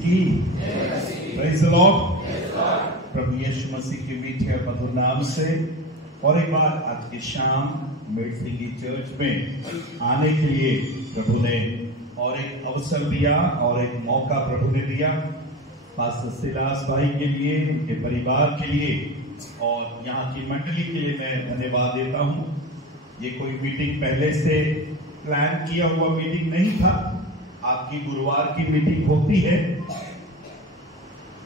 Praise the lord. प्रभु यीशु मसीह के मीठे और मधुर नाम से और एक बार आज की शाम मेडसिंगी चर्च में आने के लिए प्रभु ने और एक अवसर दिया और एक मौका प्रभु ने दिया। पास्टर सिलास भाई के लिए, उनके परिवार के लिए और यहाँ की मंडली के लिए मैं धन्यवाद देता हूँ। ये कोई मीटिंग पहले से प्लान किया हुआ मीटिंग नहीं था। आपकी गुरुवार की मीटिंग होती है।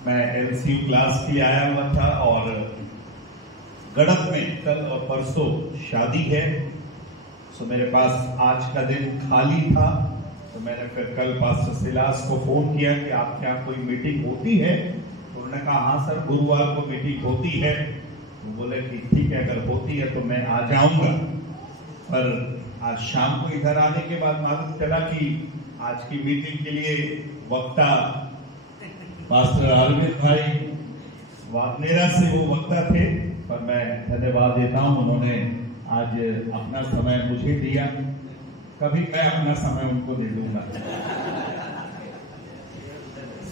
मैं एलसीयू क्लास के लिए आया हुआ था और गड़क में कल और परसों शादी है, सो मेरे पास आज का दिन खाली था। तो मैंने फिर कल पास्टर सिलास को फोन किया कि आपके यहाँ कोई मीटिंग होती है? तो उन्होंने कहा हाँ सर, गुरुवार को मीटिंग होती है। तो बोले कि ठीक है, अगर होती है तो मैं आ जाऊंगा। पर आज शाम को इधर आने के बाद मालूम चला कि आज की मीटिंग के लिए वक्ता पास्टर अरविंद भाई वागनेरा से वो वक्ता थे। पर मैं धन्यवाद देता हूँ, उन्होंने आज अपना समय मुझे दिया। कभी मैं अपना समय उनको दे दूंगा।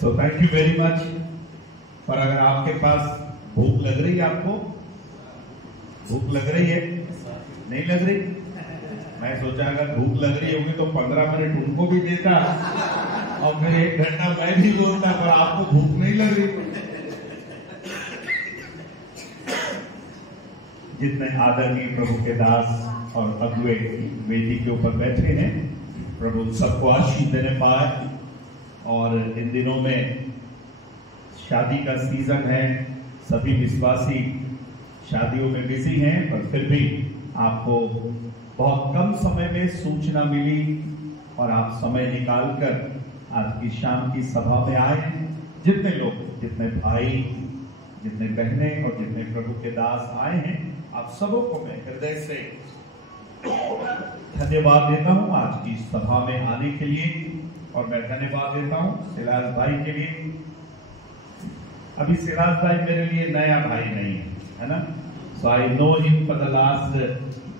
So thank you very much. पर अगर आपके पास भूख लग रही है, आपको भूख लग रही है? नहीं लग रही? मैं सोचा अगर भूख लग रही होगी तो 15 मिनट उनको भी देता और फिर 1 घंटा मैं भी बोलता। पर आपको भूख नहीं लग रही? जितने आदरणीय प्रभु के दास और अगुए वेदी के ऊपर बैठे हैं, प्रभु सबको आशीष देने पाए। और इन दिनों में शादी का सीजन है, सभी विश्वासी शादियों में बिजी हैं, पर फिर भी आपको बहुत कम समय में सूचना मिली और आप समय निकालकर आज की शाम की सभा में आए। जितने लोग, जितने भाई, जितने बहनें और जितने प्रभु के दास आए हैं, आप सबों को मैं हृदय से धन्यवाद देता हूं आज की सभा में आने के लिए। और मैं धन्यवाद देता हूं सिलास भाई के लिए। अभी सिलास भाई मेरे लिए नया भाई नहीं है ना। So I know him for the last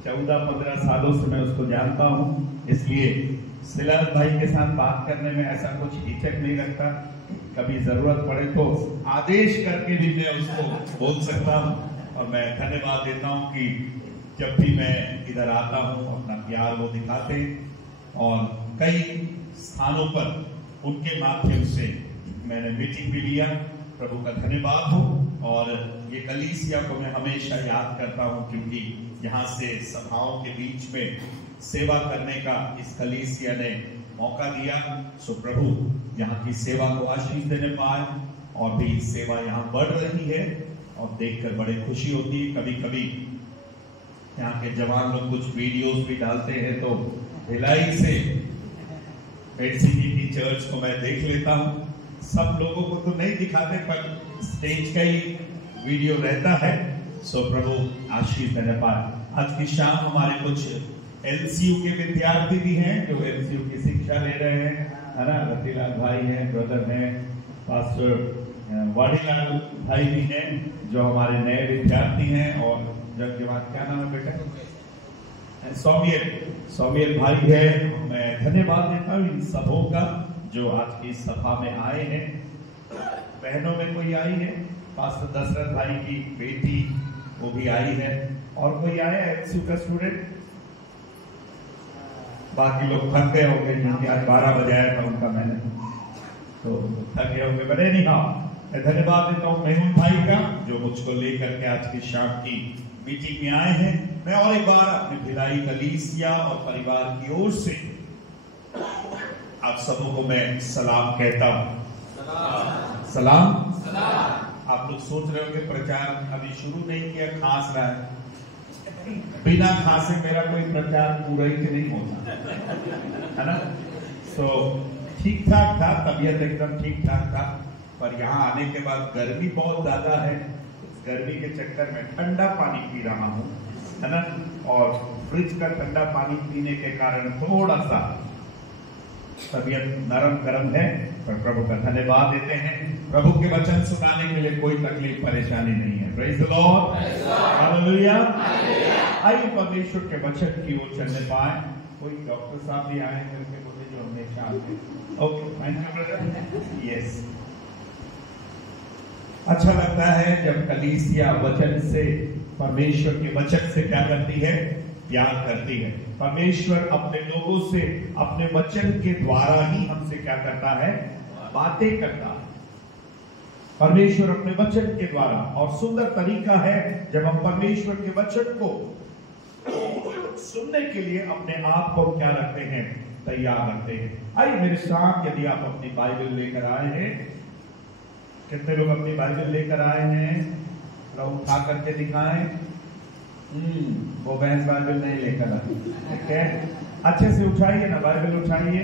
14-15 सालों से मैं उसको जानता हूं। इसलिए सिलास भाई के साथ बात करने में ऐसा कुछ हिचक नहीं रखता। कभी जरूरत पड़े तो आदेश करके भी मैं उसको बोल सकता हूं। और मैं धन्यवाद देता हूं कि जब भी मैं इधर आता हूं अपना प्यार वो दिखाते। और कई स्थानों पर उनके माध्यम से मैंने मीटिंग भी लिया। प्रभु का धन्यवाद हो। और ये कलीसिया को मैं हमेशा याद करता हूं, क्योंकि यहाँ से सभाओं के बीच में सेवा करने का इस कलीसिया ने मौका दिया। सो प्रभु यहाँ की सेवा को आशीष देने पाए। और भी सेवा यहाँ बढ़ रही है और देखकर बड़ी खुशी होती है। कभी कभी यहाँ के जवान लोग कुछ वीडियोस भी डालते हैं, तो भिलाई से मेडसिंगी की चर्च को मैं देख लेता हूँ। सब लोगों को तो नहीं दिखाते, पर स्टेज का ही वीडियो रहता है। सो प्रभु आशीष देने पाए। आज की शाम हमारे कुछ एलसीयू के विद्यार्थी भी हैं जो एलसीयू की शिक्षा ले रहे हैं, है ना। रतीलाल भाई हैं, ब्रदर हैं, पास्टर वाड़ीलाल भाई भी हैं जो हमारे नए विद्यार्थी हैं। और जब जवान क्या नाम है बेटा? सौम्यल भाई है। मैं धन्यवाद देता हूँ इन सबों का जो आज की सभा में आए हैं। बहनों में कोई आई है, पास्टर दशरथ भाई की बेटी वो भी आई है। और कोई आया एलसीयू का स्टूडेंट? बाकी लोग थक गए होंगे, क्योंकि आज 12 बजे आया था उनका मैंने, तो थक गए होंगे। बड़े नहीं, हाँ मैं धन्यवाद देता हूँ मेहुल भाई का जो मुझको लेकर के आज की शाम की मीटिंग में आए हैं। मैं और एक बार अपने भिलाई कलीसिया और परिवार की ओर से आप सबों को मैं सलाम कहता हूँ। सलाम। आप लोग सोच रहे होंगे प्रचार अभी शुरू नहीं किया, खांस रहा है। बिना खांसे मेरा कोई प्रचार पूरा ही नहीं होता, है ना। सो ठीक ठाक था, तबीयत एकदम ठीक ठाक था। पर यहाँ आने के बाद गर्मी बहुत ज्यादा है। गर्मी के चक्कर में ठंडा पानी पी रहा हूँ, है ना। और फ्रिज का ठंडा पानी पीने के कारण थोड़ा सा तबीयत नरम गरम है। पर प्रभु का धन्यवाद देते हैं। प्रभु के वचन सुनाने के लिए कोई तकलीफ परेशानी नहीं है। Praise the Lord, hallelujah. आइए परमेश्वर के वचन की ओर चलने पाए। कोई डॉक्टर साहब भी आए करके बोले जो हमेशा आते okay, thank you brother. Yes, अच्छा लगता है जब कलीसिया वचन से, परमेश्वर के वचन से क्या करती है, प्यार करती है। परमेश्वर अपने लोगों से अपने वचन के द्वारा ही हमसे क्या करता है, बातें करता है। परमेश्वर अपने वचन के द्वारा, और सुंदर तरीका है जब हम परमेश्वर के वचन को सुनने के लिए अपने आप को क्या रखते हैं, तैयार रखते हैं। आइए मेरे साथ, यदि आप अपनी बाइबल लेकर आए हैं, कितने लोग अपनी बाइबल लेकर आए हैं, उठा करके दिखाएं। वो बहन बाइबल नहीं लेकर आए, ठीक है, अच्छे से उठाइए ना, बाइबल उठाइए।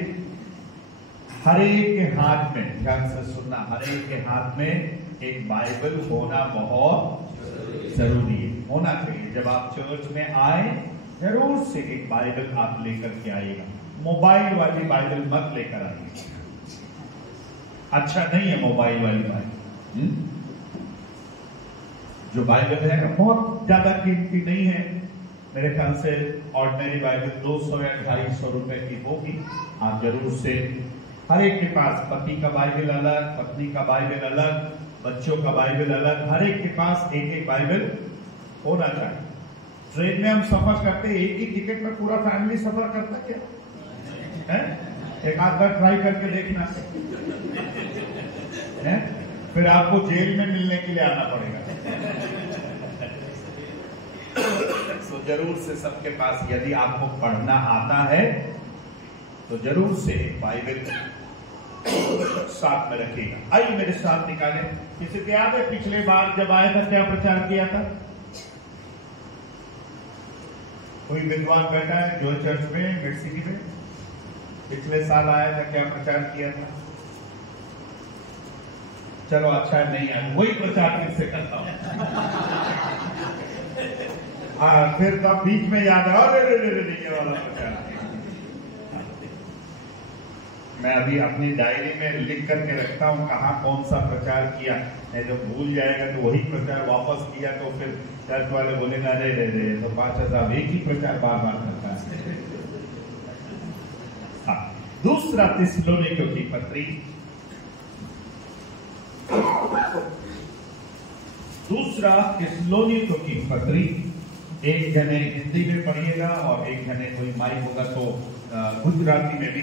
हर एक के हाथ में, ध्यान से सुनना, हर एक के हाथ में एक बाइबल होना बहुत जरूरी है, होना चाहिए। जब आप चर्च में आए, जरूर से एक बाइबल आप लेकर के आइएगा। मोबाइल वाली बाइबल मत लेकर आइए, अच्छा नहीं है मोबाइल वाली बाइबल। जो बाइबल है बहुत ज्यादा कीमती नहीं है, मेरे ख्याल से ऑर्डिनरी बाइबल 200 या 250 रुपए की होगी। आप जरूर से, हर एक के पास, पति का बाइबल अलग, पत्नी का बाइबल अलग, बच्चों का बाइबल अलग, हर एक के पास एक एक बाइबल होना चाहिए। ट्रेन में हम सफर करते हैं, एक ही टिकट में पूरा फैमिली सफर करता क्या है? एक आध बार ट्राई करके देखना है, फिर आपको जेल में मिलने के लिए आना पड़ेगा। तो जरूर से सबके पास, यदि आपको पढ़ना आता है तो जरूर से बाइबल साथ में रखिएगा। आइए मेरे साथ निकालें। किसी को याद है पिछले बार जब आया था क्या प्रचार किया था? कोई विद्वान बैठा है जो चर्च में, मिड सिटी में पिछले साल आया था, क्या प्रचार किया था? चलो अच्छा नहीं है, वही प्रचार फिर से करता हूं। फिर तब बीच में याद है, अरे ये वाला प्रचार। मैं अभी अपनी डायरी में लिख करके रखता हूँ कहाँ कौन सा प्रचार किया, नहीं तो भूल जाएगा तो वही प्रचार वापस किया तो फिर चर्च वाले बोलेगा रे तो 5000 एक ही प्रचार बार बार करता है। दूसरा थिस्सलुनीकियों की पत्री, दूसरा थिस्सलुनीकियों की पत्री, एक जने हिंदी में पढ़िएगा और एक जने, कोई माइक होगा तो गुजराती में भी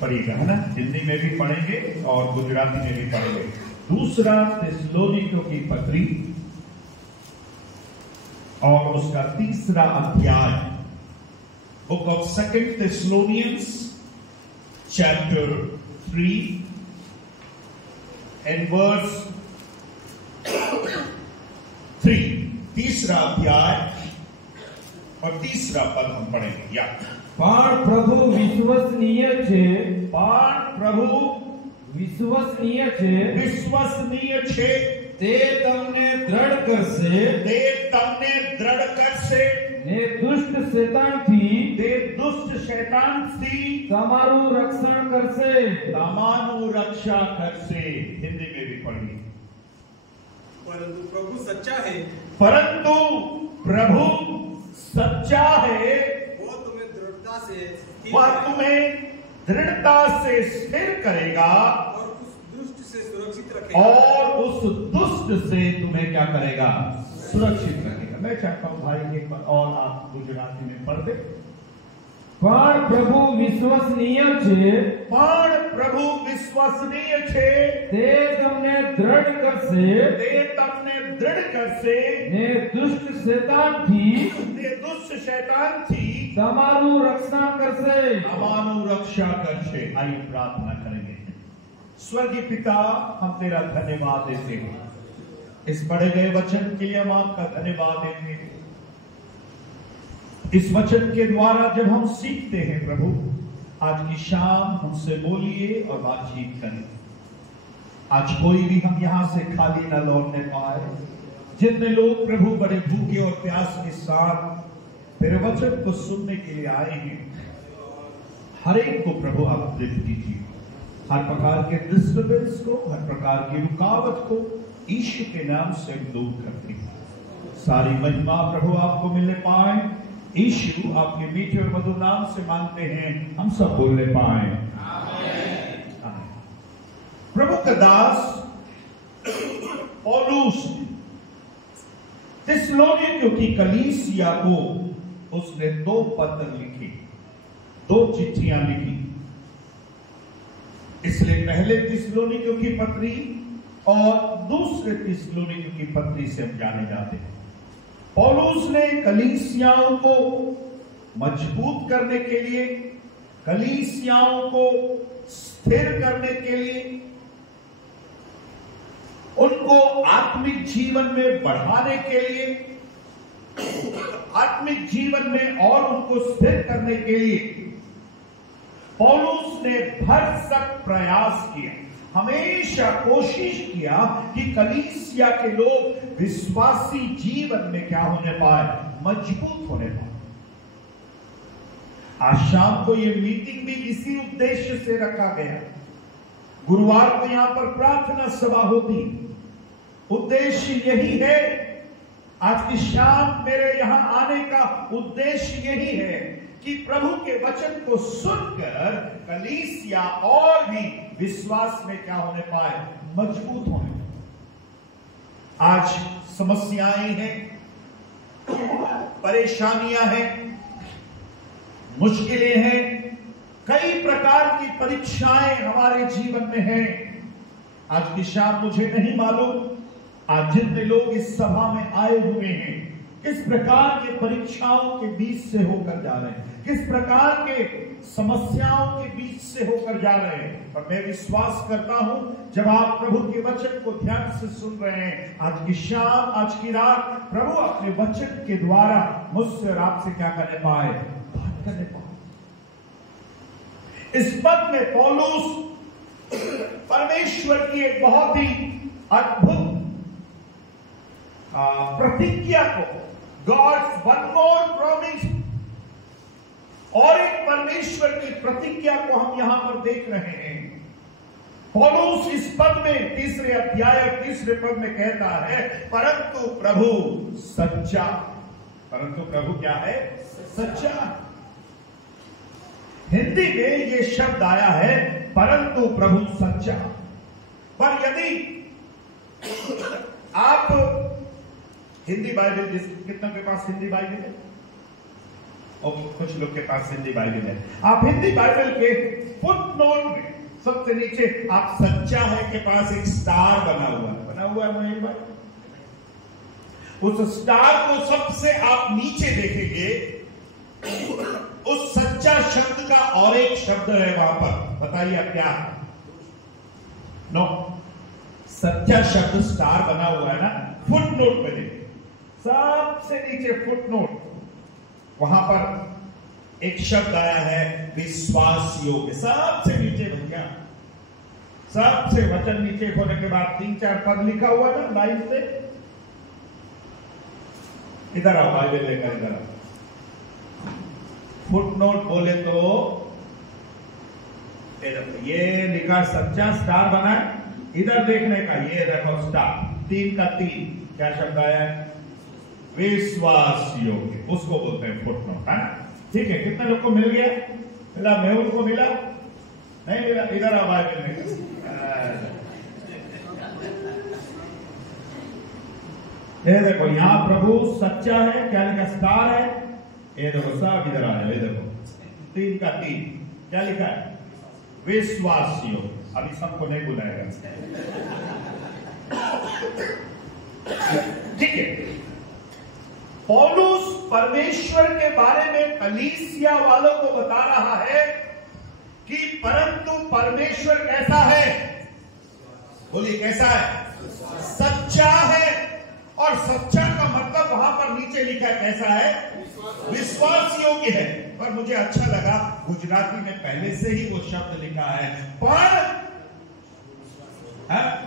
पढ़िएगा, है ना, हिंदी में भी पढ़ेंगे और गुजराती में भी पढ़ेंगे। दूसरा थिस्सलुनीकियों की पत्री और उसका तीसरा अध्याय, book of second Thessalonians chapter 3 and verse 3, तीसरा अध्याय और तीसरा पद हम पढ़ेंगे। या પણ પ્રભુ વિશ્વસનીય છે, પણ પ્રભુ વિશ્વસનીય છે, વિશ્વસનીય છે, તે તમને દ્રઢ કરશે, તે તમને દ્રઢ કરશે, ને દુષ્ટ શેતાનથી, તે દુષ્ટ શૈતાનથી તમારું રક્ષણ કરશે, તમારું રક્ષા કરશે। हिंदी में भी पढ़िए। परंतु प्रभु सच्चा है, परंतु प्रभु सच्चा है, वह तुम्हें दृढ़ता से स्थिर करेगा और उस दुष्ट से सुरक्षित रखेगा, और उस दुष्ट से तुम्हें क्या करेगा, सुरक्षित रखेगा। मैं चाहता हूं भाई एक बार और आप गुजराती में पढ़ दे। પણ પ્રભુ વિશ્વસનીય છે, પણ પ્રભુ વિશ્વસનીય છે, તે તમને દ્રઢ કરશે, તે તમને દૃઢ કરશે, ને દુષ્ટ શેતાનથી, તે दुष्ट शैतानથી તમારું રક્ષણ કરશે, हमारू रक्षा करશે। आइए प्रार्थना करेंगे। स्वर्गीय पिता, हम तेरा धन्यवाद देते हैं इस पढ़े गए वचन के लिए, हम आपका धन्यवाद देते हैं। इस वचन के द्वारा जब हम सीखते हैं प्रभु, आज की शाम हमसे बोलिए और बातचीत करें। आज कोई भी हम यहां से खाली न लौटने पाए। जितने लोग प्रभु बड़े भूखे और प्यास के साथ तेरे वचन को सुनने के लिए आए हैं, हर एक को प्रभु आप लिफ्ट कीजिए। हर प्रकार के डिस्टर्बेंस को, हर प्रकार की रुकावट को यीशु के नाम से दूर करते हैं। सारी महिमा प्रभु आपको मिलने पाए। यीशु आपके मीठे और मधुर नाम से मांगते हैं, हम सब बोलने पाए। प्रभु का दास पौलुस थिस्सलुनीकियों की कलीसिया को उसने 2 पत्र लिखे, 2 चिट्ठियां लिखी। इसलिए पहले थिस्सलुनीकियों की पत्री और दूसरे थिस्सलुनीकियों की पत्री से हम जाने जाते हैं। पौलुस ने कलीसियाओं को मजबूत करने के लिए, कलीसियाओं को स्थिर करने के लिए, उनको आत्मिक जीवन में बढ़ाने के लिए, आत्मिक जीवन में और उनको स्थिर करने के लिए पौलुस ने भरसक प्रयास किया, हमेशा कोशिश किया कि कलीसिया के लोग विश्वासी जीवन में क्या होने पाए, मजबूत होने पाए। आज शाम को यह मीटिंग भी इसी उद्देश्य से रखा गया। गुरुवार को यहां पर प्रार्थना सभा होती, उद्देश्य यही है। आज की शाम मेरे यहां आने का उद्देश्य यही है कि प्रभु के वचन को सुनकर कलीसिया और भी विश्वास में क्या होने पाए, मजबूत होने पाए। आज समस्याएं हैं, परेशानियां हैं, मुश्किलें हैं, कई प्रकार की परीक्षाएं हमारे जीवन में हैं। आज की शाम मुझे नहीं मालूम आज जितने लोग इस सभा में आए हुए हैं किस प्रकार के परीक्षाओं के बीच से होकर जा रहे हैं, किस प्रकार के समस्याओं के बीच से होकर जा रहे हैं। पर मैं विश्वास करता हूं जब आप प्रभु के वचन को ध्यान से सुन रहे हैं, आज की शाम, आज की रात प्रभु अपने वचन के द्वारा मुझसे और आपसे क्या करने पाए, बात करने पाए। इस पद में पौलुस परमेश्वर की एक बहुत ही अद्भुत प्रतिज्ञा को, गॉड्स वन मोर प्रॉमिस, और एक परमेश्वर की प्रतिज्ञा को हम यहां पर देख रहे हैं। पौलुस इस पद में, 3 अध्याय 3 पद में कहता है, परंतु प्रभु सच्चा। परंतु प्रभु क्या है, सच्चा। हिंदी में ये शब्द आया है परंतु प्रभु सच्चा। पर यदि आप हिंदी बाइबल, कितनों के पास हिंदी बाइबल है? और कुछ लोग के पास हिंदी बाइबल है। आप हिंदी बाइबल के फुटनोट में सबसे नीचे आप सच्चा है के पास एक स्टार बना हुआ है महेश भाई। उस स्टार को सबसे आप नीचे देखेंगे, उस सच्चा शब्द का और एक शब्द है वहां पर। बताइए आप क्या? नो, सच्चा शब्द स्टार बना हुआ है ना, फुटनोट में देखिए, सबसे नीचे फुटनोट, वहां पर एक शब्द आया है विश्वास योग्य। सबसे नीचे भैया, सबसे वचन नीचे होने के बाद 3-4 पद लिखा हुआ ना लाइन से। इधर आओ, बाइबल लेकर इधर आओ। फुटनोट बोले तो ये लिखा सच्चा, स्टार बना है, इधर देखने का, ये देखो स्टार, 3 का 3, क्या शब्द आया है, विश्वास योग्य, उसको बोलते हैं फुटनोट, है ना? ठीक है, कितने लोग को मिल गया? मिला? मेहुल को मिला? नहीं मिला? इधर आओ बाइबल में। ये देखो, यहां प्रभु सच्चा है, क्या लिखा, स्टार है। ये देखो सब इधर आ जाए, ये देखो 3 का 3, क्या लिखा है, विश्वास योग्य। अभी सबको नहीं बुलाएगा, ठीक है। पौलुस परमेश्वर के बारे में कलीसिया वालों को बता रहा है कि परंतु परमेश्वर कैसा है, बोलिए कैसा है, सच्चा है। और सच्चा का मतलब वहां पर नीचे लिखा है कैसा है, विश्वास योग्य है। पर मुझे अच्छा लगा, गुजराती में पहले से ही वो शब्द लिखा है, पर,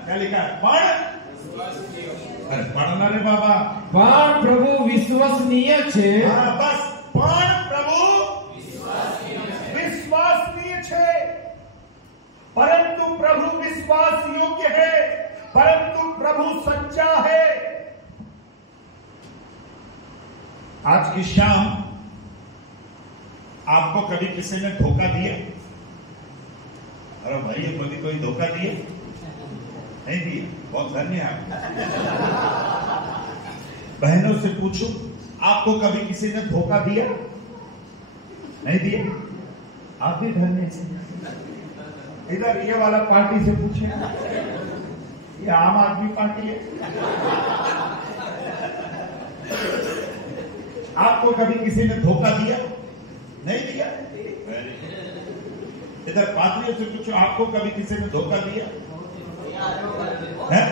क्या लिखा है, पर पढ़ना रे बाबा, पर प्रभु विश्वसनीय छे। हाँ बस, पर प्रभु विश्वसनीय छे, परंतु प्रभु विश्वास योग्य है, परंतु प्रभु सच्चा है। आज की शाम आपको कभी किसी ने धोखा दिया? अरे भाई, कभी कोई धोखा दिया? नहीं दिया? बहुत धन्य है आप। बहनों से पूछो, आपको कभी किसी ने धोखा दिया? नहीं दिया? आप भी धन्य हैं। इधर ये वाला पार्टी से पूछे, ये आम आदमी पार्टी है। आपको कभी किसी ने धोखा दिया? नहीं दिया? इधर पात्रियों से पूछो, आपको कभी किसी ने धोखा दिया? है?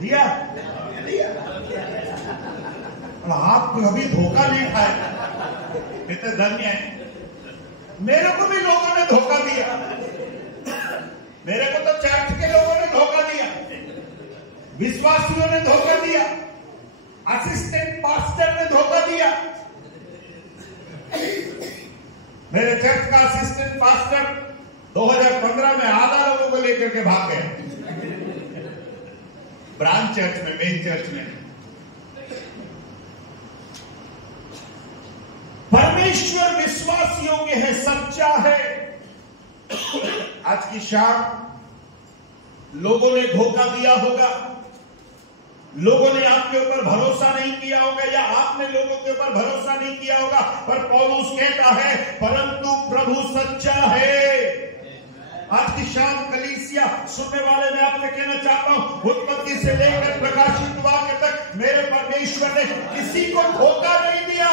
दिया? दिया? आप कभी धोखा नहीं खाए? इतने धन्य है। मेरे को भी लोगों ने धोखा दिया। मेरे को तो चर्च के लोगों ने धोखा दिया, विश्वासियों ने धोखा दिया, असिस्टेंट पास्टर ने धोखा दिया। मेरे चर्च का असिस्टेंट पास्टर 2015 में आधा लोगों को लेकर के भाग गए ब्रांच चर्च में, मेन चर्च में। परमेश्वर विश्वास योग्य है, सच्चा है। आज की शाम लोगों ने धोखा दिया होगा, लोगों ने आपके ऊपर भरोसा नहीं किया होगा, या आपने लोगों के ऊपर भरोसा नहीं किया होगा, पर पौलुस कहता है परंतु प्रभु सच्चा है। आज की शाम कलीसिया सुनने वाले मैं आपसे कहना चाहता हूं, उत्पत्ति से लेकर प्रकाशित वाक्य तक मेरे परमेश्वर ने किसी को धोखा नहीं दिया।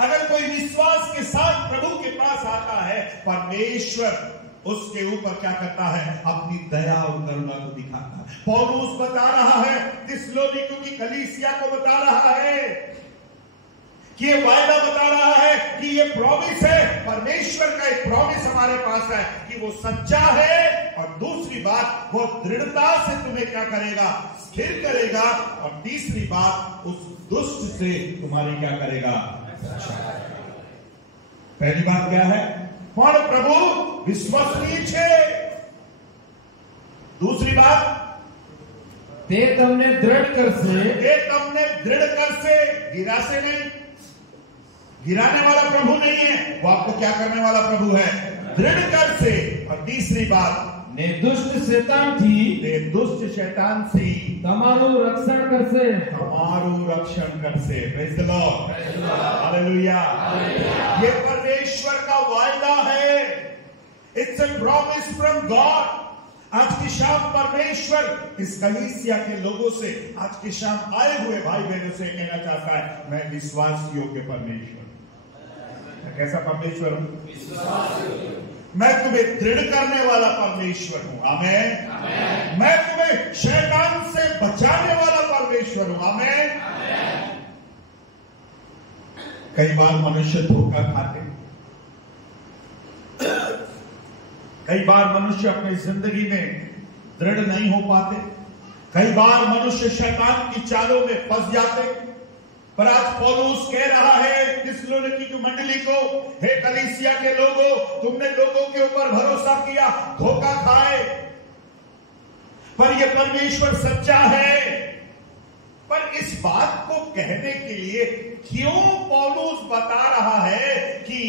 अगर कोई विश्वास के साथ प्रभु के पास आता है, परमेश्वर उसके ऊपर क्या करता है? अपनी दया और करुणा को दिखाता है। पौलुस बता रहा है, थिस्सलुनीकियों की कलीसिया को बता रहा है कि ये वायदा बता रहा है कि ये प्रॉमिस है, परमेश्वर का एक प्रॉमिस हमारे पास है कि वो सच्चा है। और दूसरी बात, वो दृढ़ता से तुम्हें क्या करेगा? स्थिर करेगा। और तीसरी बात, उस दुष्ट से तुम्हारी क्या करेगा? पहली बात क्या है? पर प्रभु विश्वसनीय है। दूसरी बात, ते तमने दृढ़ कर से, गिरा से नहीं। गिराने वाला प्रभु नहीं है, वो आपको क्या करने वाला प्रभु है? दृढ़ कर से। और तीसरी बात, ने दुष्ट शैतान से तमारू रक्षण कर से। Praise the Lord, hallelujah. ये परमेश्वर का वायदा है। It's a promise from God. आज की शाम परमेश्वर इस कलीसिया के लोगों से, आज की शाम आए हुए भाई बहनों से कहना चाहता है, मैं विश्वास योग्य परमेश्वर। मैं कैसा परमेश्वर हूं? मैं तुम्हें दृढ़ करने वाला परमेश्वर हूं। आमेन। मैं तुम्हें शैतान से बचाने वाला परमेश्वर हूं। आमेन। कई बार मनुष्य धोखा खाते, कई बार मनुष्य अपनी जिंदगी में दृढ़ नहीं हो पाते, कई बार मनुष्य शैतान की चालों में फंस जाते। पर आज पौलुस कह रहा है थिस्सलुनीकी की मंडली को, हे कलीसिया के लोगों, तुमने लोगों के ऊपर भरोसा किया, धोखा खाए, पर यह परमेश्वर सच्चा है। पर इस बात को कहने के लिए क्यों पौलुस बता रहा है कि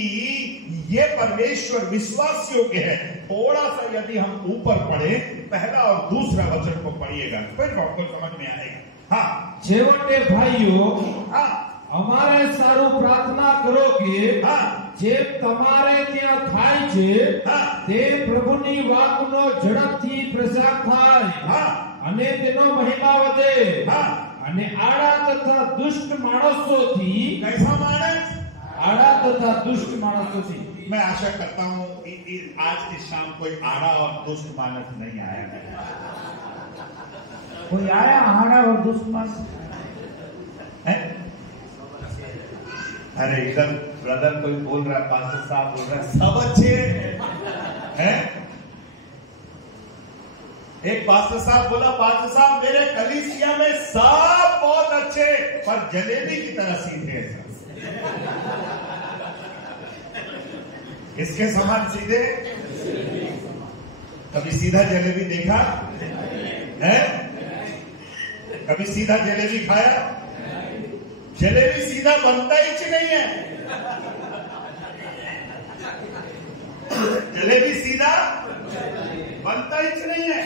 ये परमेश्वर विश्वास योग्य है? थोड़ा सा यदि हम ऊपर पढ़े, पहला और दूसरा वचन को पढ़िएगा, फिर आपको समझ में आएगा। हाँ, छेवटे भाइयों, हाँ, અમારે સારું પ્રાર્થના કરો કે જે તમારે ત્યાં થાય છે તે પ્રભુની વાતનો ઝડપથી પ્રચાર થાય અને તેનો મહિમા વધે અને આડા તથા દુષ્ટ માણસોથી कैसा मानस? आड़ा तथा दुष्ट मानसोથી। मैं आशा करता हूं कि आज की शाम कोई आड़ा और दुष्ट मानस नहीं आया है। कोई आया आड़ा और दुष्ट मानस है? अरे इधर ब्रदर कोई बोल रहा है, पास्टर साहब बोल रहा है, सब अच्छे हैं। एक पास्टर साहब बोला, पास्टर साहब मेरे कलीसिया में सब बहुत अच्छे, पर जलेबी की तरह सीधे हैं। इसके समान सीधे? कभी सीधा जलेबी देखा है? कभी सीधा जलेबी खाया? जलेबी सीधा बनता ही नहीं है। जलेबी सीधा बनता ही नहीं है।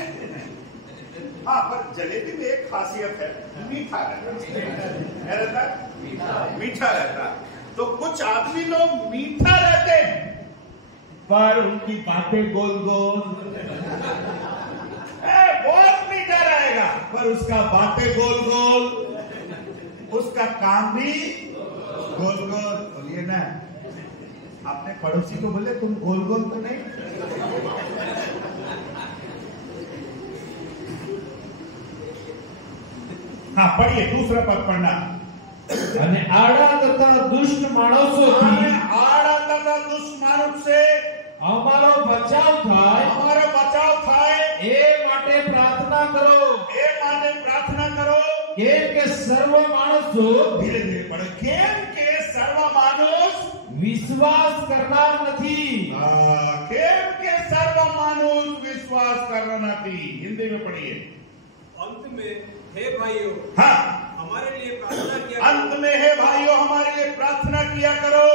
हाँ, पर जलेबी में एक खासियत है, मीठा रहता है, मीठा रहता है। तो कुछ आदमी लोग मीठा रहते हैं पर उनकी बातें गोल गोल, बहुत मीठा रहेगा पर उसका बातें गोल गोल, उसका काम भी गोल गोल। बोलिए ना, आपने पड़ोसी को बोले तुम गोल गोल तो नहीं। हाँ, पढ़िए दूसरा पद पढ़ना। અને આડા તથા દુષ્ટ માણસોથી આડા તથા દુષ્ટ માણસ से અમારો બચાવ થાય, हमारा बचाव थाय એ માટે પ્રાર્થના કરો। એ માટે प्रार्थना करो। કેમ કે સર્વ માણસો धीरे धीरे पढ़े। केम के सर्व मानुष વિશ્વાસ કરનાર નથી। केम के सर्व मानुष विश्वास करना नहीं। हिंदी में पढ़िए। अंत में हे भाइयों, हाँ, हमारे लिए प्रार्थना किया अंत में है भाइयों हमारे लिए प्रार्थना किया करो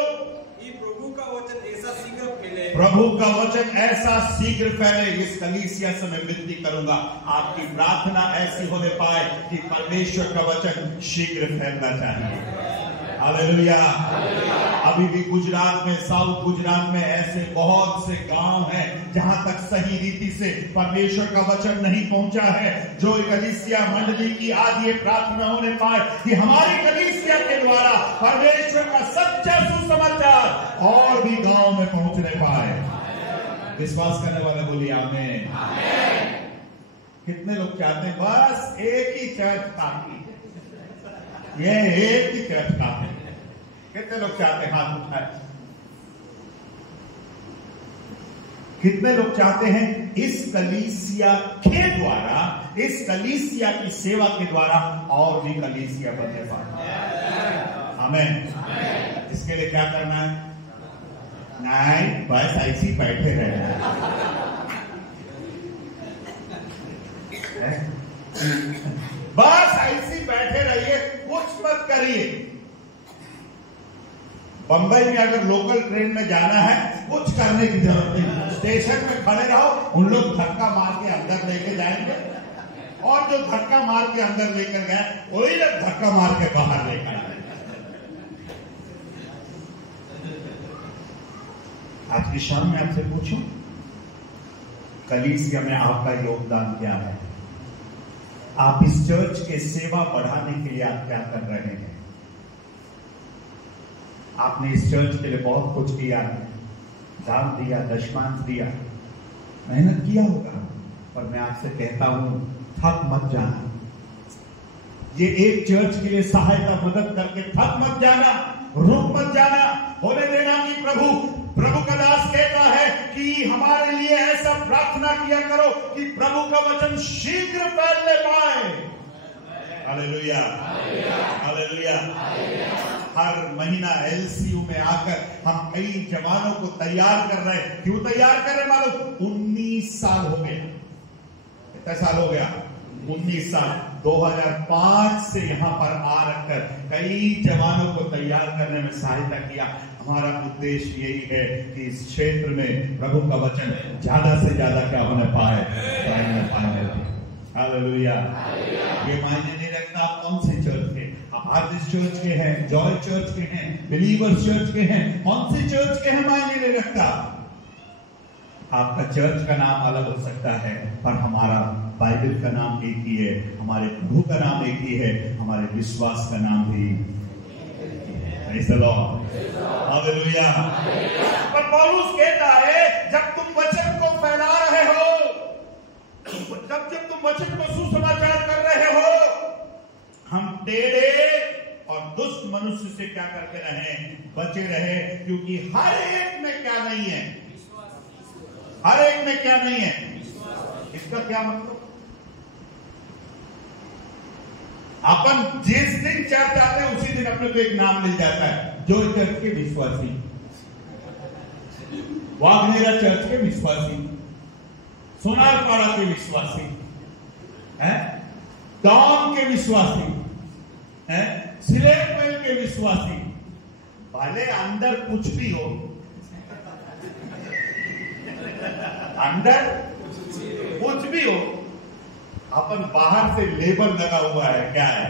कि प्रभु का वचन ऐसा शीघ्र फैले, प्रभु का वचन ऐसा शीघ्र फैले। इस कलीसिया से मैं विनती करूंगा, आपकी प्रार्थना ऐसी होने पाए कि परमेश्वर का वचन शीघ्र फैलना चाहिए। हालेलुया। अभी भी गुजरात में, साउथ गुजरात में ऐसे बहुत से गांव हैं जहां तक सही रीति से परमेश्वर का वचन नहीं पहुंचा है। जो कलीसिया मंडली की आज ये प्रार्थना होने पाए कि हमारी कलीसिया के द्वारा परमेश्वर का सच्चा सुसमाचार और भी गांव में पहुंचने पाए। विश्वास करने वाले बोलिए आमीन। कितने लोग चाहते हैं बस एक ही चर्च काफी, ये एक ही चर्च काफी? कितने लोग चाहते हैं? हाथ उठाए। कितने लोग चाहते हैं इस कलीसिया के द्वारा, इस कलीसिया की सेवा के द्वारा और भी कलीसिया बनने पाए? आमीन। इसके लिए क्या करना है? नहीं, बस ऐसे ही बैठे रहना है। बस ऐसे ही बैठे रहिए, कुछ मत करिए। बंबई में अगर लोकल ट्रेन में जाना है, कुछ करने की जरूरत नहीं। स्टेशन में खड़े रहो, उन लोग धक्का मार के अंदर लेके जाएंगे और जो धक्का मार के अंदर लेकर गए वही लोग धक्का मार के बाहर लेकर आए। आज की शाम में आपसे पूछूं, कलीसिया में आपका योगदान क्या है? आप इस चर्च के सेवा बढ़ाने के लिए आप क्या कर रहे हैं? आपने इस चर्च के लिए बहुत कुछ किया है, दान दिया, दशमांश दिया, मेहनत किया होगा, पर मैं आपसे कहता हूं थक मत जाना। ये एक चर्च के लिए सहायता मदद करके थक मत जाना, रुक मत जाना। होने देना कि प्रभु का दास कहता है कि हमारे लिए ऐसा प्रार्थना किया करो कि प्रभु का वचन शीघ्र फैलने पाए। Hallelujah, hallelujah. हर महीना एलसीयू में आकर हम कई जवानों को तैयार कर रहे हैं। क्यों तैयार कर रहे मालूम? 19 साल हो गया। कितना साल हो गया? 19 साल। 2005 से यहाँ पर आ रखकर कई जवानों को तैयार करने में सहायता किया। हमारा उद्देश्य यही है कि इस क्षेत्र में प्रभु का वचन ज्यादा से ज्यादा क्या होने पाए, हालेलुया। ये मायने नहीं रखता आप कौन से चर्च के, आप आरसीएस चर्च के हैं, जॉय चर्च के हैं, बिलीवर्स चर्च के हैं, कौन से चर्च के हैं मायने नहीं रखता। आपका चर्च का नाम अलग हो सकता है पर हमारा बाइबल का नाम एक ही है, हमारे प्रभु का नाम एक ही है, हमारे विश्वास का नाम भी। Praise the Lord, hallelujah. पर पौलुस कहता है जब तुम वचन को फैला रहे हो, जब तुम वचन को सुसमाचार कर रहे हो, हम टेढ़े और दुष्ट मनुष्य से क्या करते रहे? बचे रहे। क्योंकि हर एक में क्या नहीं है? हर एक में क्या नहीं है? इसका क्या मतलब? अपन जिस दिन चर्च आते हैं उसी दिन अपने को एक नाम मिल जाता है, जो चर्च के विश्वासी, वागनेरा चर्च के विश्वासी, सोनारपाड़ा के विश्वासी, टॉम के विश्वासी, सिलेटवेल के विश्वासी। भले अंदर कुछ भी हो, अंदर कुछ भी हो, अपन बाहर से लेबल लगा हुआ है, क्या है?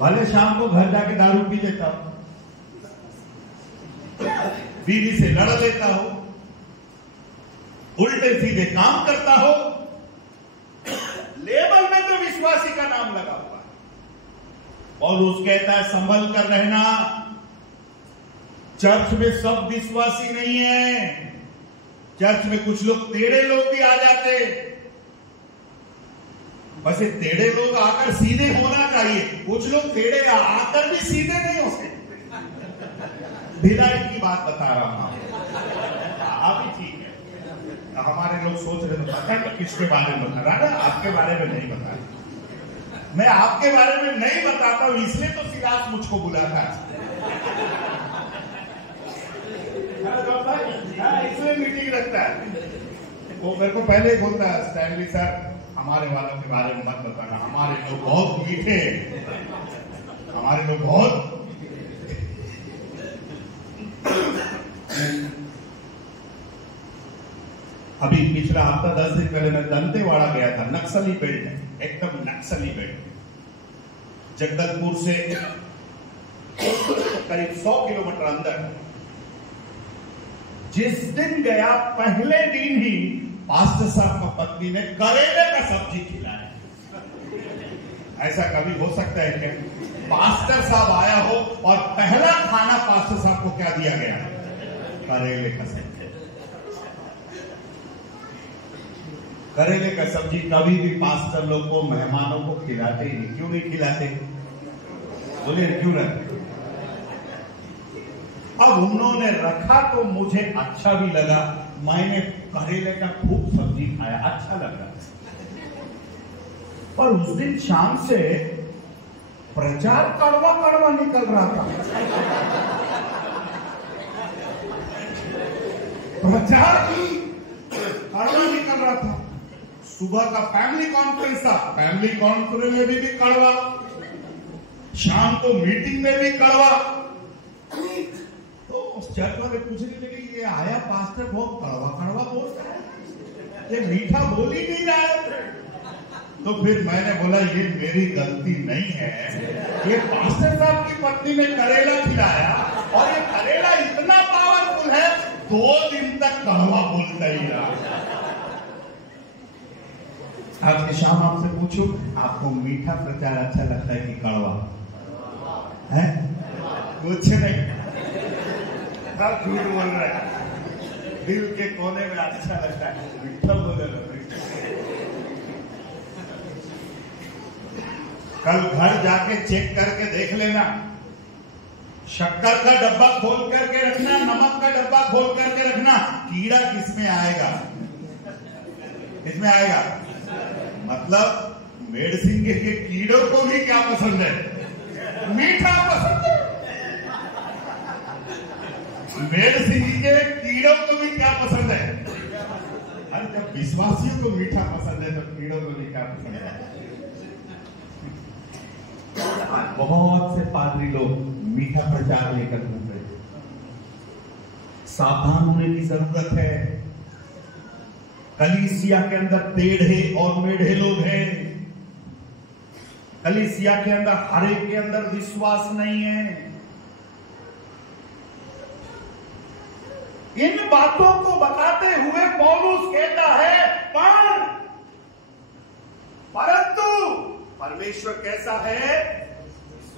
भले शाम को घर जाके दारू पी लेता हूं, बीवी से लड़ लेता हो, उल्टे सीधे काम करता हो, लेबल में तो विश्वासी का नाम लगा हुआ है। और उस कहता है संभल कर रहना। चर्च में सब विश्वासी नहीं है, चर्च में कुछ लोग टेढ़े लोग भी आ जाते। बस ये टेढ़े लोग आकर सीधे होना चाहिए, कुछ लोग टेढ़े आकर भी सीधे नहीं होते। ढिलाई की बात बता रहा हूं, आप ही ठीक है। हमारे लोग सोच रहे तो पता नहीं किसके बारे में बता रहा, आपके बारे में नहीं बता रहा। मैं आपके बारे में नहीं बताता हूं, इसलिए तो सिराज मुझको बुलाता है, इसलिए मीटिंग रखता है। वो मेरे को पहले ही बोलता है, स्टैनली सर हमारे वालों के बारे में मत बताना, हमारे लोग बहुत मीठे, हमारे लोग बहुत। अभी पिछला हफ्ता 10 दिन पहले मैं दंतेवाड़ा गया था, नक्सली बेल्ट है, एकदम नक्सली बेल्ट, जगदलपुर से करीब 100 किलोमीटर अंदर। जिस दिन गया पहले दिन ही पास्टर साहब का पत्नी ने करेले का सब्जी खिलाया। ऐसा कभी हो सकता है क्या? पास्टर साहब आया हो और पहला खाना पास्टर साहब को क्या दिया गया? करेले का सब्जी। करेले का सब्जी कभी भी पास्टर लोग को, मेहमानों को खिलाते ही नहीं। क्यों नहीं खिलाते? बोले क्यों नहीं? अब उन्होंने रखा तो मुझे अच्छा भी लगा, मैंने करेले का खूब सब्जी खाया, अच्छा लगा। और उस दिन शाम से प्रचार कड़वा कड़वा निकल रहा था। प्रचार कड़वा निकल रहा था। सुबह का फैमिली कॉन्फ्रेंस था, फैमिली कॉन्फ्रेंस में भी कड़वा, शाम को मीटिंग में भी कड़वा। तो उस चर्च वाले पूछने लगे, ये आया पास्टर बहुत कड़वा कड़वा बोलता है, ये मीठा बोल ही नहीं रहा है। तो फिर मैंने बोला ये मेरी गलती नहीं है, ये पास्टर साहब की पत्नी ने करेला खिलाया और ये करेला इतना पावरफुल है, 2 दिन तक कड़वा बोलता ही रहा। आज की शाम आपसे पूछूं, आपको मीठा प्रचार अच्छा लगता है कि कड़वा है? कुछ नहीं, सब झूठ बोल रहा है। दिल के कोने में अच्छा लगता है मीठा बोले। कल घर जाके चेक करके देख लेना, शक्कर का डब्बा खोल करके रखना, नमक का डब्बा खोल करके रखना, कीड़ा किसमें आएगा? किसमें आएगा? मतलब मेडिसिन के कीड़ों को भी क्या पसंद है? मीठा पसंद है। मेडिसिन के कीड़ों को भी क्या पसंद है? अरे जब विश्वासियों को मीठा पसंद है तो कीड़ों को भी क्या पसंद है? बहुत से पादरी लोग मीठा प्रचार लेकर घूम रहे हैं। सावधान होने की जरूरत है। कलीसिया के अंदर टेढ़े और मेढ़े लोग हैं। कलीसिया के अंदर हर एक के अंदर विश्वास नहीं है। इन बातों को बताते हुए पौलुस कहता है परंतु परमेश्वर कैसा है?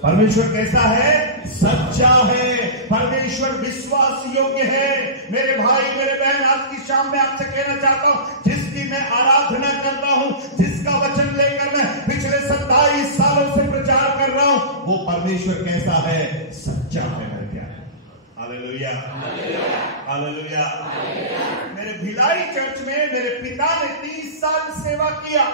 परमेश्वर कैसा है? सच्चा है। परमेश्वर विश्वास योग्य है। मेरे भाई मेरे बहन, आज की शाम में आपसे कहना चाहता हूं, जिसकी मैं आराधना करता हूं, जिसका वचन लेकर मैं पिछले 27 सालों से प्रचार कर रहा हूं, वो परमेश्वर कैसा है? सच्चा है। Hallelujah, hallelujah. मेरे भिलाई चर्च में मेरे पिता ने 30 साल सेवा किया।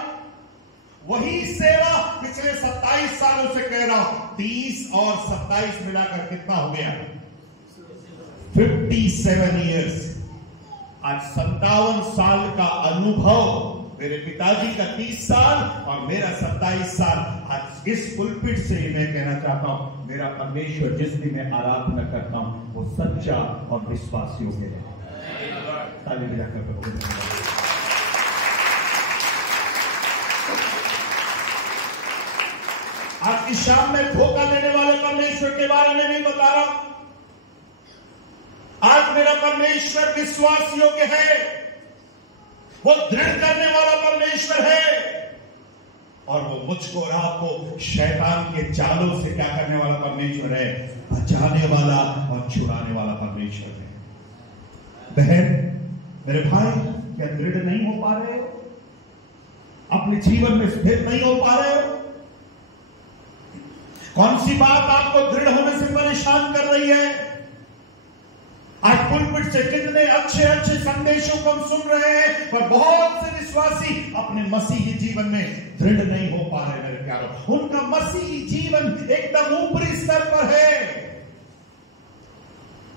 वही सेवा पिछले 27 सालों से कह रहा हूं। 30 और 27 मिलाकर कितना हो गया? 57 इयर्स। आज 57 साल का अनुभव। मेरे पिताजी का 30 साल और मेरा 27 साल। आज आज इस पुलपिट से ही मैं कहना चाहता हूं, मेरा परमेश्वर जिस दिन मैं आराधना करता हूं वो सच्चा और विश्वास योग्य है। ताली बजाकर प्रभु धन्यवाद। आज की शाम में धोखा देने वाले परमेश्वर के बारे में नहीं बता रहा। आज मेरा परमेश्वर विश्वास योग्य है, वो दृढ़ करने वाला परमेश्वर है, और वो मुझको और आपको शैतान के चालों से क्या करने वाला परमेश्वर है, बचाने वाला और छुड़ाने वाला परमेश्वर है। बहन, मेरे भाई, क्या दृढ़ नहीं हो पा रहे हो? अपने जीवन में स्थिर नहीं हो पा रहे हो? कौन सी बात आपको दृढ़ होने से परेशान कर रही है? आज पुलपिट से कितने अच्छे अच्छे संदेशों को हम सुन रहे हैं, पर बहुत से विश्वासी अपने मसीही जीवन में दृढ़ नहीं हो पा रहे। मेरे प्यारों, उनका मसीही जीवन एकदम ऊपरी स्तर पर है।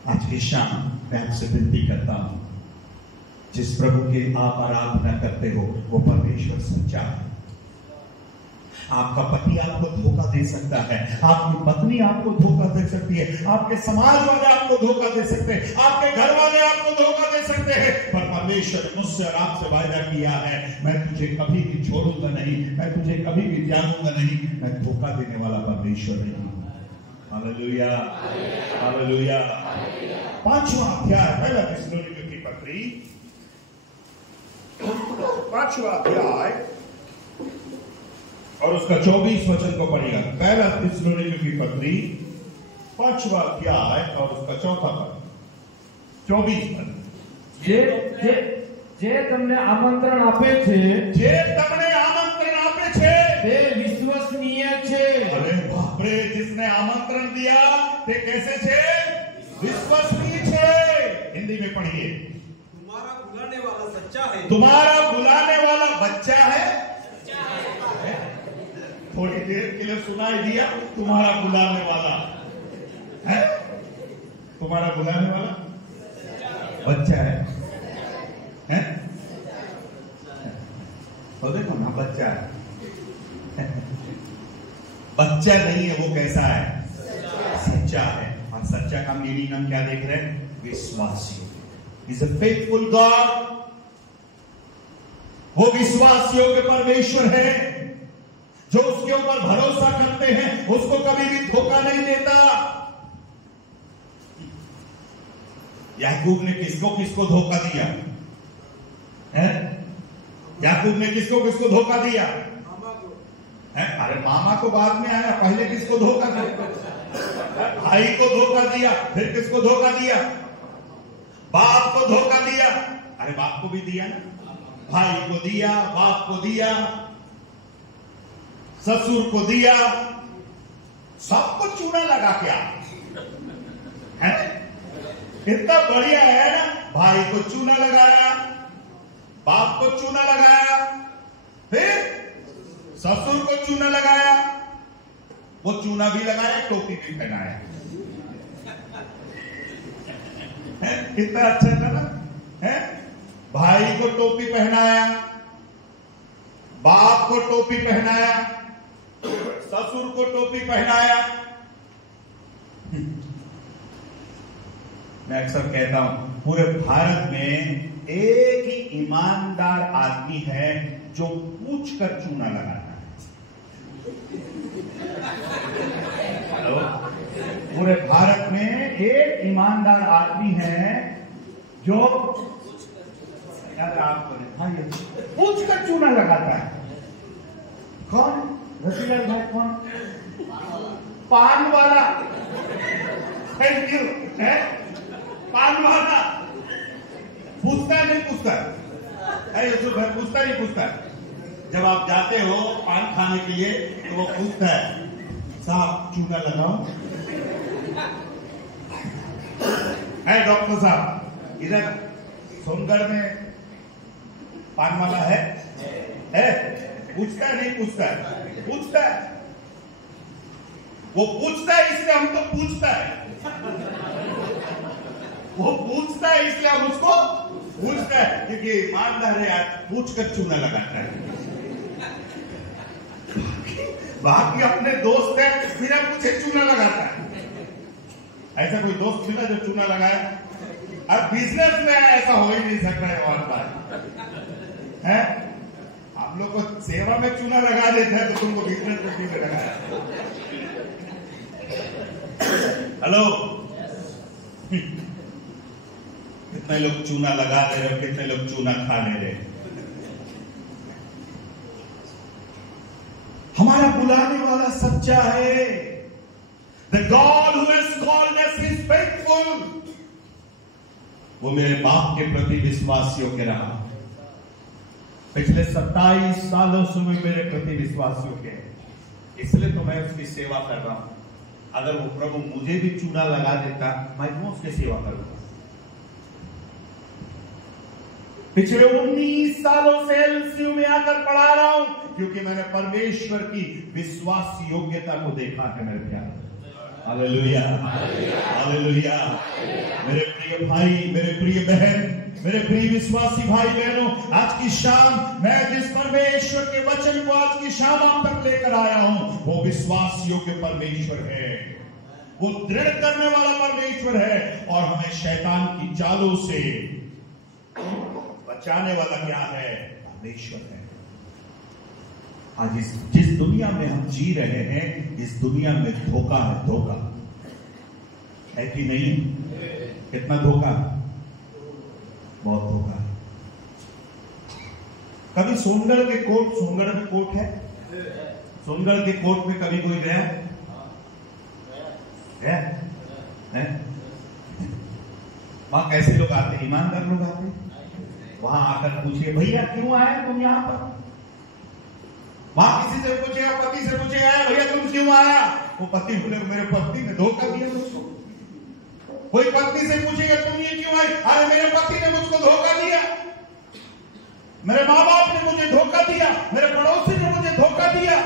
आज की शाम मैं आपसे विनती करता हूं, जिस प्रभु की आप आराधना करते हो वो परमेश्वर सच्चा है। आपका पति आपको धोखा दे सकता है, आपकी पत्नी आपको धोखा दे सकती है, आपके समाज वाले आपको धोखा दे सकते हैं, आपके घर वाले आपको धोखा दे सकते हैं, पर परमेश्वर ने मुझसे और आपसे वायदा किया है, मैं तुझे कभी भी छोड़ूंगा नहीं, मैं तुझे कभी भी त्यागूंगा नहीं, मैं धोखा देने वाला परमेश्वर नहीं हूं। Hallelujah, hallelujah. 5वां अध्याय पहला थिस्सलुनीकियों की पत्री, 5वां अध्याय और उसका 24 वचन को पढ़िएगा। पहला थिस्सलुनीकियों की पत्री 5वां अध्याय और उसका 4था पद, 24 पद। જે તમને આમંત્રણ આપે છે, જે તમને આમંત્રણ આપે છે તે વિશ્વસનીય છે। अरे बाप रे, जिसने आमंत्रण दिया ते कैसे छे? विश्वसनीय छे। हिंदी में पढ़िए। तुम्हारा बुलाने वाला सच्चा है। तुम्हारा बुलाने वाला बच्चा है। थोड़ी देर के लिए सुनाई दिया, तुम्हारा बुलाने वाला है, तुम्हारा बुलाने वाला बच्चा है? तो देखो ना, बच्चा है। बच्चा नहीं है, वो कैसा है? सच्चा है। और सच्चा का मीनिंग हम क्या देख रहे हैं? विश्वासी। Is a faithful God. वो विश्वासियों के परमेश्वर है, जो उसके ऊपर भरोसा करते हैं उसको कभी भी धोखा नहीं देता। याकूब ने किसको किसको धोखा दिया है? याकूब ने किसको किसको धोखा दिया है? अरे मामा को बाद में आया, पहले किसको धोखा दिया? भाई को धोखा दिया, फिर किसको धोखा दिया? बाप को धोखा दिया। अरे बाप को भी दिया ना, भाई को दिया, बाप को दिया, ससुर को दिया, सबको चूना लगा क्या है? कितना बढ़िया है ना। भाई को चूना लगाया, बाप को चूना लगाया, फिर ससुर को चूना लगाया, वो चूना भी लगाया, टोपी भी पहनाया। कितना अच्छा था ना है? भाई को टोपी पहनाया, बाप को टोपी पहनाया, ससुर को टोपी पहनाया। मैं अक्सर कहता हूं, पूरे भारत में एक ही ईमानदार आदमी है जो पूछ कर चूना लगाता है। हेलो, पूरे भारत में एक ईमानदार आदमी है जो आपको पूछ कर चूना लगाता है। कौन? रसीलाल भाई कौन? पान वाला। Thank you. है पान वाला पूछता नहीं पूछता? अरे यूसुफ भाई पूछता नहीं पूछता? जब आप जाते हो पान खाने के लिए तो वो पूछता है, साहब चूना लगाओ? है डॉक्टर साहब, इधर सोनगढ़ में पान वाला है? पूछता है नहीं पूछता है? पूछता है। वो पूछता है इसलिए हम तो पूछता है। वो पूछता है इसलिए हम उसको पूछता है, क्योंकि ईमानदार है यार, पूछ कर चूना लगाता है। बाकी अपने दोस्त है फिर मुझे चूना लगाता है। ऐसा कोई दोस्त मिला जो चूना लगाया? अब बिजनेस में ऐसा हो ही नहीं सकता है। और बात है हम लोग को सेवा में चूना लगा देता है तो तुमको बिजनेस में भी लगाया। हेलो, कितने लोग चूना लगा दे रहे हो, कितने लोग चूना खा ले रहे। हमारा बुलाने वाला सच्चा है। The God who has called us is faithful. वो मेरे बाप के प्रति विश्वास योग्य रहा। पिछले 27 सालों से मेरे प्रति विश्वास योग्य है, इसलिए तो मैं उसकी सेवा कर रहा हूं। अगर वो प्रभु मुझे भी चूना लगा देता, मैं क्यों उसकी सेवा करूंगा? पिछले 19 सालों से एलसीयू में आकर पढ़ा रहा हूं क्योंकि मैंने परमेश्वर की विश्वास योग्यता को देखा है मेरे प्यारे। Hallelujah, hallelujah. मेरे प्रिय भाई, मेरे प्रिय बहन, मेरे प्रिय विश्वासी भाई बहनों, आज की शाम मैं जिस परमेश्वर के वचन को आज की शाम आप तक लेकर आया हूं, वो विश्वास योग्य परमेश्वर है। वो दृढ़ करने वाला परमेश्वर है और हमें शैतान की चालों से बचाने वाला क्या है? परमेश्वर है। आज जिस दुनिया में हम जी रहे हैं, इस दुनिया में धोखा है, धोखा है कि नहीं? कितना धोखा? बहुत धोखा है। कभी सोनगढ़ के कोर्ट, सोनगढ़ में कोर्ट है, सोनगढ़ के कोर्ट में कभी कोई गया है? वहां कैसे लोग आते? ईमानदार लोग आते। वहां आकर पूछिए, भैया क्यों आए तुम यहां पर? वहां किसी से पूछेगा, पति से पूछेगा, भैया तुम क्यों आया? वो पति बोले मेरे पत्नी ने धोखा दिया मुझको। कोई पत्नी से पूछेगा तुम ये क्यों आई? अरे मेरे पति ने मुझको धोखा दिया, मेरे माँ बाप ने मुझे धोखा दिया, मेरे पड़ोसी ने मुझे धोखा दिया।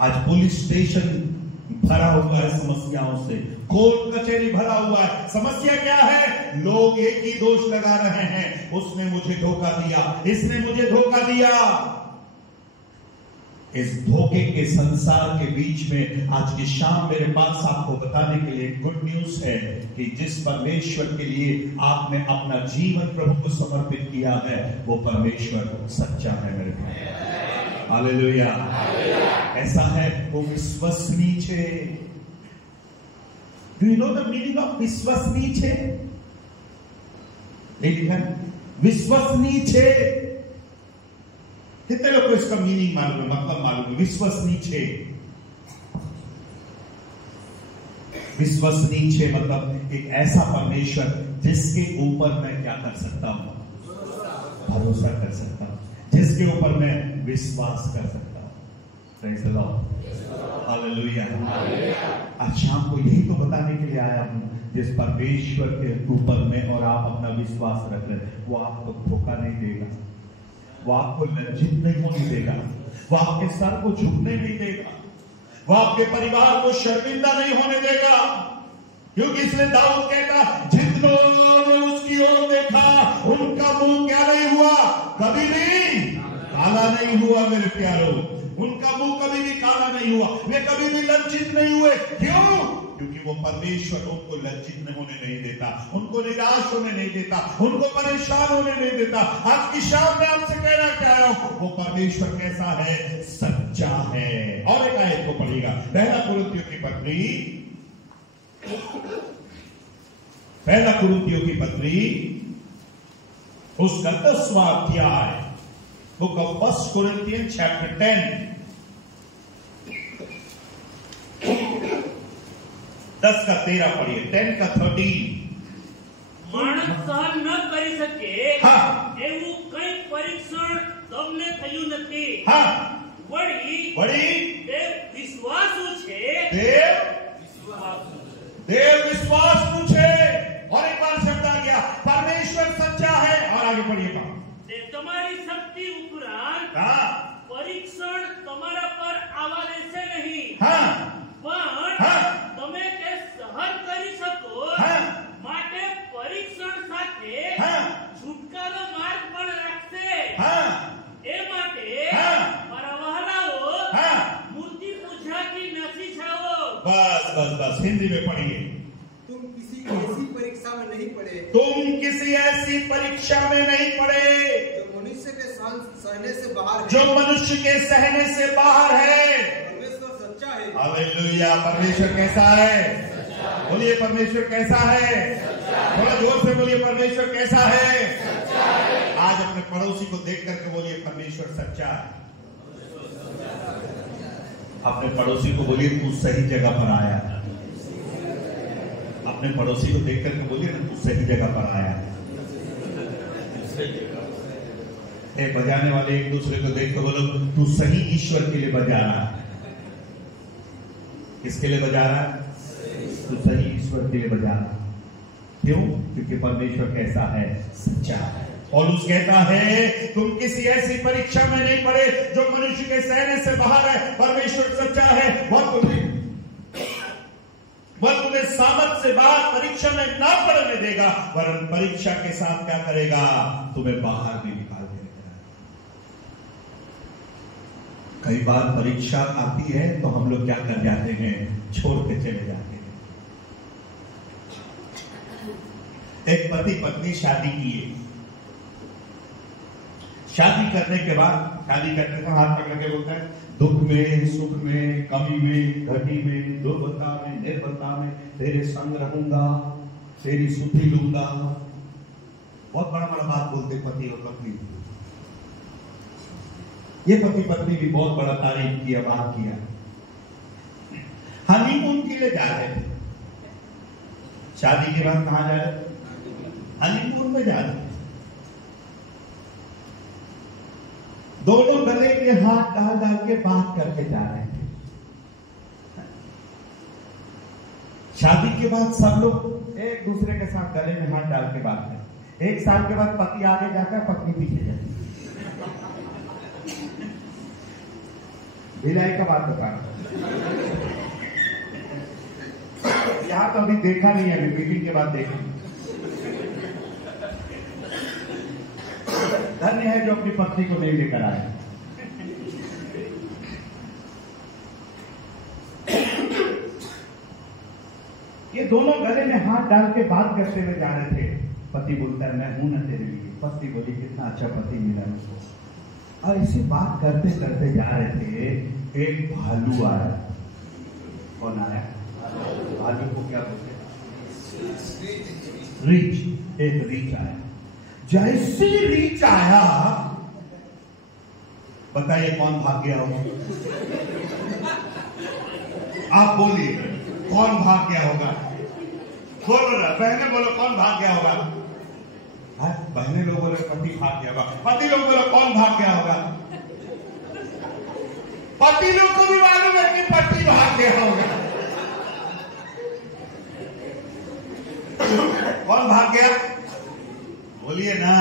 आज पुलिस स्टेशन भरा हुआ है समस्याओं से, कोर्ट कचहरी भरा हुआ है। समस्या क्या है? लोग एक ही दोष लगा रहे हैं, उसने मुझे धोखा दिया, इसने मुझे धोखा दिया। इस धोखे के संसार के बीच में आज की शाम मेरे पास आपको बताने के लिए गुड न्यूज है कि जिस परमेश्वर के लिए आपने अपना जीवन प्रभु को समर्पित किया है, वो परमेश्वर सच्चा है मेरे भाई। हालेलुया। ऐसा है, वो विश्वसनीय है। Do you know the meaning of विश्वसनीय? लिखा विश्वसनीय। कितने लोग को इसका मीनिंग मालूम है, मतलब मालूम है? विश्वसनीय, विश्वसनीय मतलब एक ऐसा परमेश्वर जिसके ऊपर मैं क्या कर सकता हूं? भरोसा कर सकता हूं, जिसके ऊपर मैं विश्वास कर सकता हूं। Praise the Lord, hallelujah. आज शाम को यही तो बताने के लिए आया हूं, जिस परमेश्वर के ऊपर में और आप अपना विश्वास रख रहे हैं, वो आपको धोखा नहीं देगा, वो आपको लज्जित नहीं होने देगा, वो आपके सर को झुकने नहीं देगा, वो आपके परिवार को शर्मिंदा नहीं होने देगा। क्योंकि इसलिए दाऊद कहता, जितनों ने उसकी ओर देखा उनका मुंह क्या नहीं हुआ? कभी भी काला नहीं हुआ मेरे प्यारों। उनका मुंह कभी भी काला नहीं हुआ, वे कभी भी लज्जित नहीं हुए। क्यों? क्योंकि वो परमेश्वर उनको लज्जित होने नहीं देता, उनको निराश होने नहीं देता, उनको परेशान होने नहीं देता। आज की शाम में आपसे कहना चाह रहा हूं, वो परमेश्वर कैसा है? सच्चा है। और एक आयत को पढ़िएगा, पहला कुरिन्थियों की पत्री, पहला कुरिन्थियों की पत्री उसका 10वां अध्याय, बुक ऑफ 1 Corinthians chapter 10, 10 का 13 पढ़िए, 10 का 13। માણસ સહન ન કરી શકે હા. એવું કઈ પરીક્ષણ તમને થયું નથી. हाँ, વળી वही તે વિશ્વાસુ છે. देव विश्वास पूछे। और एक बार शब्द आ गया, परमेश्वर सच्चा है। और आगे पढ़िएगा, તે તમારી શક્તિ ઉપરાંત हाँ પરીક્ષણ તમારા પર આવવા દેશે નહીં. हाँ પણ हाँ. તમે તે સહન કરી શકો हाँ. માટે પરીક્ષણ સાથે हाँ. છુટકારો માર્ગ પણ રાખશે. हाँ એ માટે हाँ. મારા વહાલા बस हिंदी में पढ़िए। तुम किसी ऐसी परीक्षा में नहीं पड़े तुम किसी ऐसी परीक्षा में नहीं पड़े जो मनुष्य के सहने से बाहर है। जो मनुष्य के सहने से बाहर है। परमेश्वर सच्चा है। हालेलुया। परमेश्वर कैसा है? बोलिए परमेश्वर कैसा है? थोड़ा जोर से बोलिए परमेश्वर कैसा है? आज अपने पड़ोसी को देख करके बोलिए परमेश्वर सच्चा है। अपने पड़ोसी को बोलिए तू सही जगह पर आया। अपने पड़ोसी को देख करके बोलिए ना तू सही जगह पर आया। बजाने वाले एक दूसरे को देख के बोलो तू सही ईश्वर के लिए बजा रहा है। किसके लिए बजा रहा है? तू सही ईश्वर के लिए बजा रहा है। क्यों? क्योंकि परमेश्वर कैसा है? सच्चा है। पौलुस कहता है तुम किसी ऐसी परीक्षा में नहीं पड़े जो मनुष्य के सहने से बाहर है। परमेश्वर सच्चा है। वह तुम्हें सामर्थ से बाहर परीक्षा में ना पड़ने देगा, वरन परीक्षा के साथ क्या करेगा? तुम्हें बाहर भी निकाल देगा। कई बार परीक्षा आती है तो हम लोग क्या कर जाते हैं? छोड़ के चले जाते हैं। एक पति पत्नी शादी किए। शादी करने के बाद शादी करने का हाथ पकड़ के बोलता है दुख में, सुख में, कमी में, घटी में, दुर्बलता में, निर्बलता में तेरे संग रहूंगा, तेरी सुधि लूंगा। बहुत बड़ा बड़ा बात बोलते पति और पत्नी। ये पति पत्नी भी बहुत बड़ा तारीफ किया, बात किया। हनीमून के लिए जा रहे थे। शादी के बाद कहां जा रहे? हनीमून में जा रहे थे। दोनों गले के हाथ डाल डाल के बात करके जा रहे थे। शादी के बाद सब लोग एक दूसरे के साथ गले में हाथ डाल के बात करते। एक साल के बाद पति आगे जाता है, पत्नी पीछे जाती है। भिलाई का बात बता रहा यहां तो अभी देखा नहीं है, मीटिंग के बाद देखा। धन्य है जो अपनी पत्नी को नहीं लेकर आए। ये दोनों गले में हाथ डाल के बात करते हुए जा रहे थे। पति बोलता है मैं हूं ना तेरे लिए। पत्नी बोली कितना अच्छा पति मिला मुझको। और इसी बात करते करते जा रहे थे। एक भालू आया। कौन आया? भालू को क्या बोलते? रीछ। एक रीछ आया। जैसे रीछ आया, बताइए कौन भाग गया होगा? आप बोलिए कौन भाग गया होगा? बोलो ना, बहने बोलो कौन भाग गया होगा? बहने लोग बोले पति भाग गया होगा। पति लोग बोलो कौन भाग गया होगा? पति लोग को भी मालूम है कि पति भाग गया होगा। कौन भाग गया? बोलिए ना,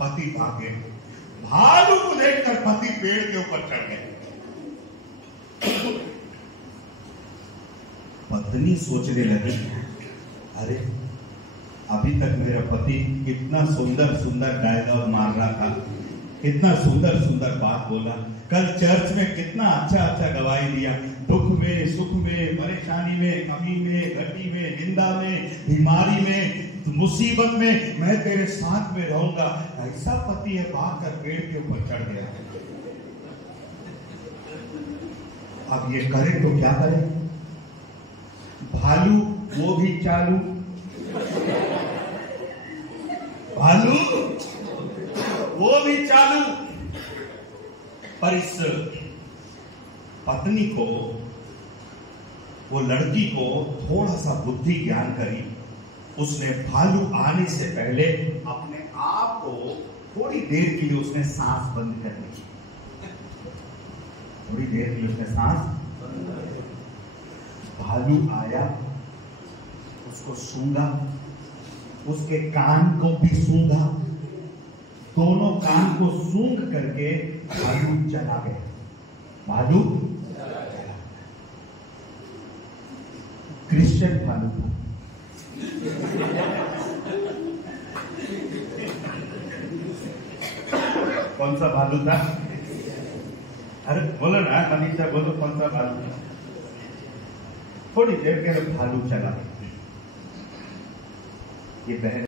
पति भाग गए। भालू को देखकर पति पेड़ के ऊपर चढ़ गए। पत्नी सोचने लगी अरे अभी तक मेरा पति कितना सुंदर सुंदर डायलॉग मार रहा था, कितना सुंदर सुंदर बात बोला, कल चर्च में कितना अच्छा अच्छा गवाही दिया। दुख में, सुख में, परेशानी में, कमी में, घटी में, निंदा में, बीमारी में, मुसीबत में मैं तेरे साथ में रहूंगा। ऐसा पति है, भाग कर पेड़ के ऊपर चढ़ गया। अब ये करे तो क्या करे? भालू वो भी चालू। भालू वो भी चालू। पर इस पत्नी को, वो लड़की को थोड़ा सा बुद्धि ज्ञान करी। उसने भालू आने से पहले अपने आप को थोड़ी देर के लिए उसने सांस बंद कर ली। थोड़ी देर के लिए उसने सांस बंद कर ली। भालू आया, उसको सूंघा, उसके कान को भी सूंघा। दोनों कान को सूंघ करके भालू चला गया। भालू क्रिश्चियन भालू था। कौन सा भालू था? अरे बोलो ना, मनीषा बोलो कौन सा भालू था? थोड़ी देर के लिए भालू चला। ये बहन